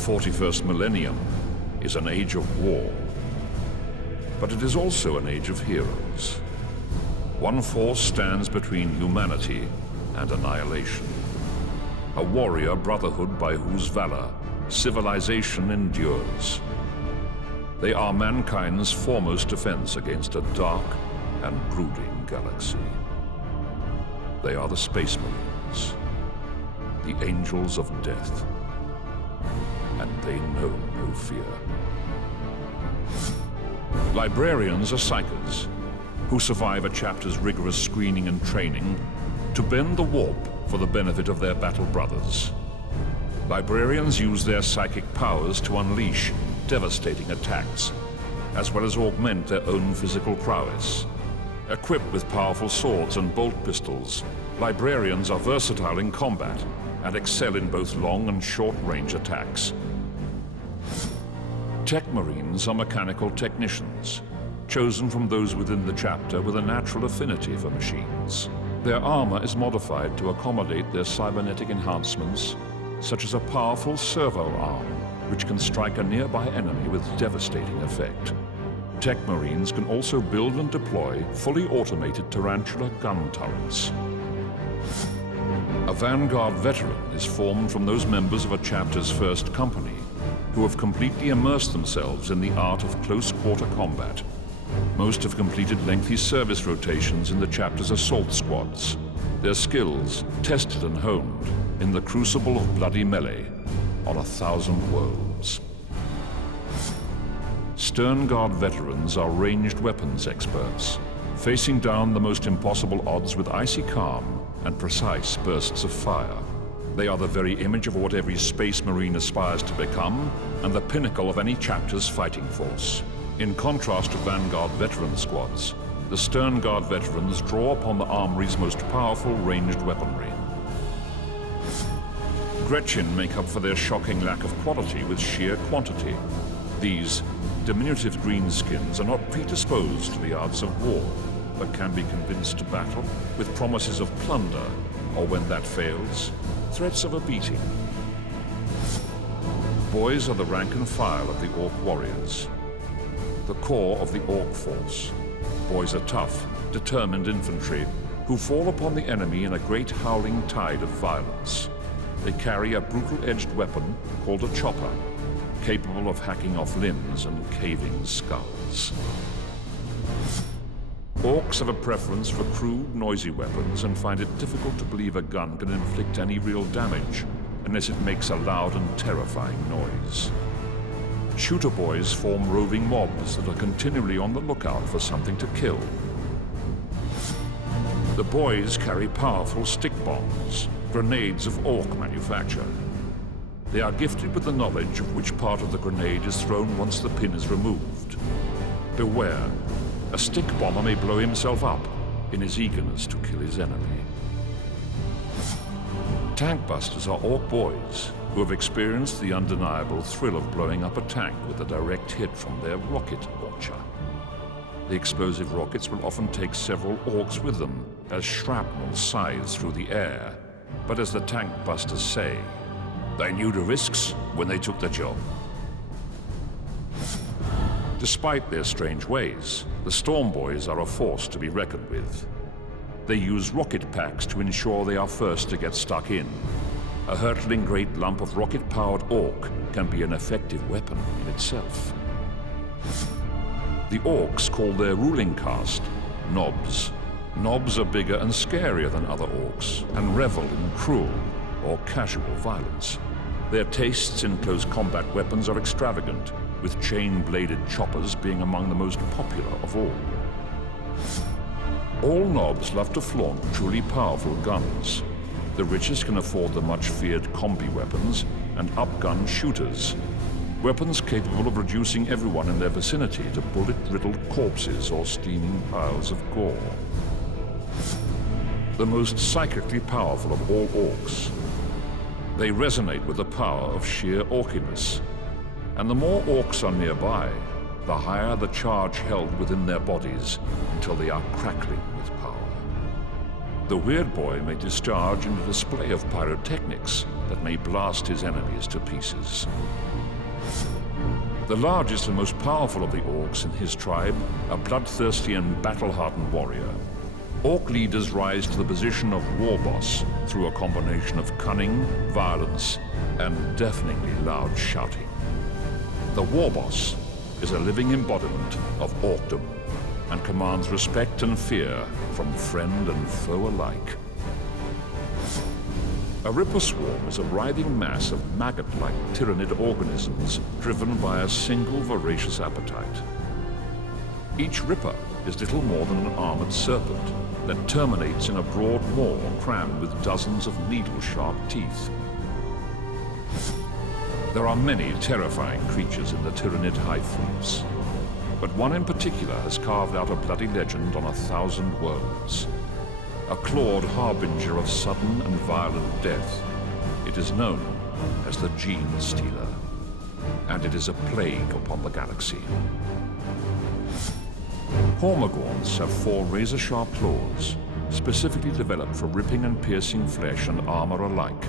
41st millennium is an age of war, but it is also an age of heroes. One force stands between humanity and annihilation. A warrior brotherhood by whose valor civilization endures. They are mankind's foremost defense against a dark and brooding galaxy. They are the Space Marines, the angels of death, and they know no fear. Librarians are psychers who survive a chapter's rigorous screening and training to bend the warp for the benefit of their battle brothers. Librarians use their psychic powers to unleash devastating attacks, as well as augment their own physical prowess. Equipped with powerful swords and bolt pistols, librarians are versatile in combat and excel in both long and short-range attacks. Tech Marines are mechanical technicians, chosen from those within the chapter with a natural affinity for machines. Their armor is modified to accommodate their cybernetic enhancements, such as a powerful servo arm, which can strike a nearby enemy with devastating effect. Tech Marines can also build and deploy fully automated tarantula gun turrets. A Vanguard veteran is formed from those members of a chapter's first company who have completely immersed themselves in the art of close-quarter combat. Most have completed lengthy service rotations in the chapter's assault squads, their skills tested and honed in the crucible of bloody melee on 1,000 worlds. Stern Guard veterans are ranged weapons experts, facing down the most impossible odds with icy calm and precise bursts of fire. They are the very image of what every Space Marine aspires to become, and the pinnacle of any chapter's fighting force. In contrast to Vanguard veteran squads, the Stern Guard veterans draw upon the Armory's most powerful ranged weaponry. Gretchen make up for their shocking lack of quality with sheer quantity. These diminutive greenskins are not predisposed to the arts of war, but can be convinced to battle with promises of plunder, or when that fails, threats of a beating. Boys are the rank and file of the Orc warriors, the core of the Orc force. Boys are tough, determined infantry who fall upon the enemy in a great howling tide of violence. They carry a brutal-edged weapon called a chopper, capable of hacking off limbs and caving skulls. Orcs have a preference for crude, noisy weapons and find it difficult to believe a gun can inflict any real damage unless it makes a loud and terrifying noise. Shooter boys form roving mobs that are continually on the lookout for something to kill. The boys carry powerful stick bombs, grenades of Orc manufacture. They are gifted with the knowledge of which part of the grenade is thrown once the pin is removed. Beware, a stick bomber may blow himself up in his eagerness to kill his enemy. Tank busters are Orc boys who have experienced the undeniable thrill of blowing up a tank with a direct hit from their rocket launcher. The explosive rockets will often take several Orcs with them as shrapnel scythes through the air. But as the tank busters say, they knew the risks when they took the job. Despite their strange ways, the Storm Boys are a force to be reckoned with. They use rocket packs to ensure they are first to get stuck in. A hurtling great lump of rocket-powered Orc can be an effective weapon in itself. The Orcs call their ruling caste Knobs. Knobs are bigger and scarier than other Orcs and revel in cruel or casual violence. Their tastes in close combat weapons are extravagant, with chain-bladed choppers being among the most popular of all. All Knobs love to flaunt truly powerful guns. The richest can afford the much-feared combi weapons and upgun shooters, weapons capable of reducing everyone in their vicinity to bullet-riddled corpses or steaming piles of gore. The most psychically powerful of all Orcs. They resonate with the power of sheer Orciness, and the more Orcs are nearby, the higher the charge held within their bodies until they are crackling with power. The Weird Boy may discharge in a display of pyrotechnics that may blast his enemies to pieces. The largest and most powerful of the orcs in his tribe, a bloodthirsty and battle-hardened warrior. Orc leaders rise to the position of war boss through a combination of cunning, violence, and deafeningly loud shouting. The war boss is a living embodiment of orcdom and commands respect and fear from friend and foe alike. A Ripper swarm is a writhing mass of maggot-like tyrannid organisms driven by a single voracious appetite. Each Ripper is little more than an armored serpent that terminates in a broad maw crammed with dozens of needle-sharp teeth. There are many terrifying creatures in the Tyrannid hive fleets, but one in particular has carved out a bloody legend on 1,000 worlds. A clawed harbinger of sudden and violent death. It is known as the Gene Stealer, and it is a plague upon the galaxy. Hormagaunts have 4 razor-sharp claws, specifically developed for ripping and piercing flesh and armor alike.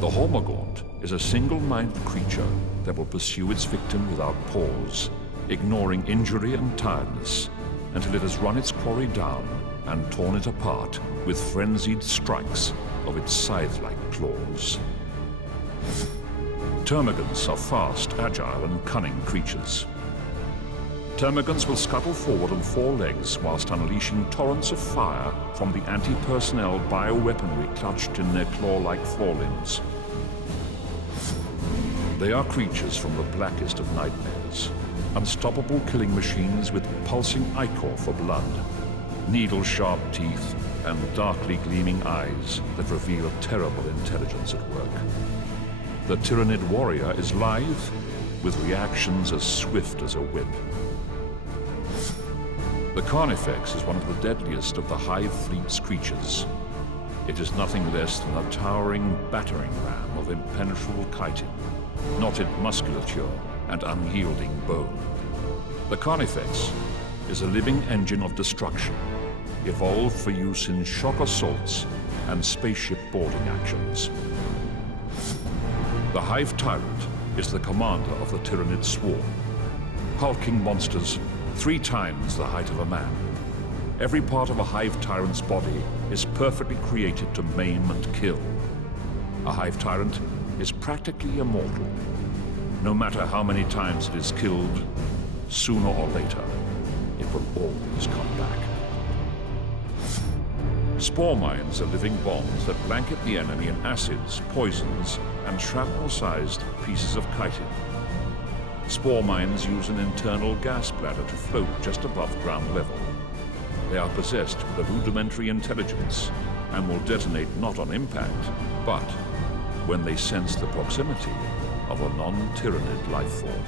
The Hormagaunt is a single-minded creature that will pursue its victim without pause, ignoring injury and tiredness, until it has run its quarry down and torn it apart with frenzied strikes of its scythe-like claws. Termagants are fast, agile, and cunning creatures. Termagants will scuttle forward on 4 legs whilst unleashing torrents of fire from the anti-personnel bioweaponry clutched in their claw-like forelimbs. They are creatures from the blackest of nightmares, unstoppable killing machines with pulsing ichor for blood, needle-sharp teeth, and darkly gleaming eyes that reveal terrible intelligence at work. The Tyrannid warrior is lithe, with reactions as swift as a whip. The Carnifex is one of the deadliest of the Hive Fleet's creatures. It is nothing less than a towering battering ram of impenetrable chitin, knotted musculature, and unyielding bone. The Carnifex is a living engine of destruction, evolved for use in shock assaults and spaceship boarding actions. The Hive Tyrant is the commander of the Tyrannid swarm, hulking monsters 3 times the height of a man. Every part of a Hive Tyrant's body is perfectly created to maim and kill. A Hive Tyrant is practically immortal. No matter how many times it is killed, sooner or later, it will always come back. Spore mines are living bombs that blanket the enemy in acids, poisons, and shrapnel-sized pieces of chitin. Spore mines use an internal gas bladder to float just above ground level. They are possessed with a rudimentary intelligence and will detonate not on impact, but when they sense the proximity of a non-Tyrannid life form.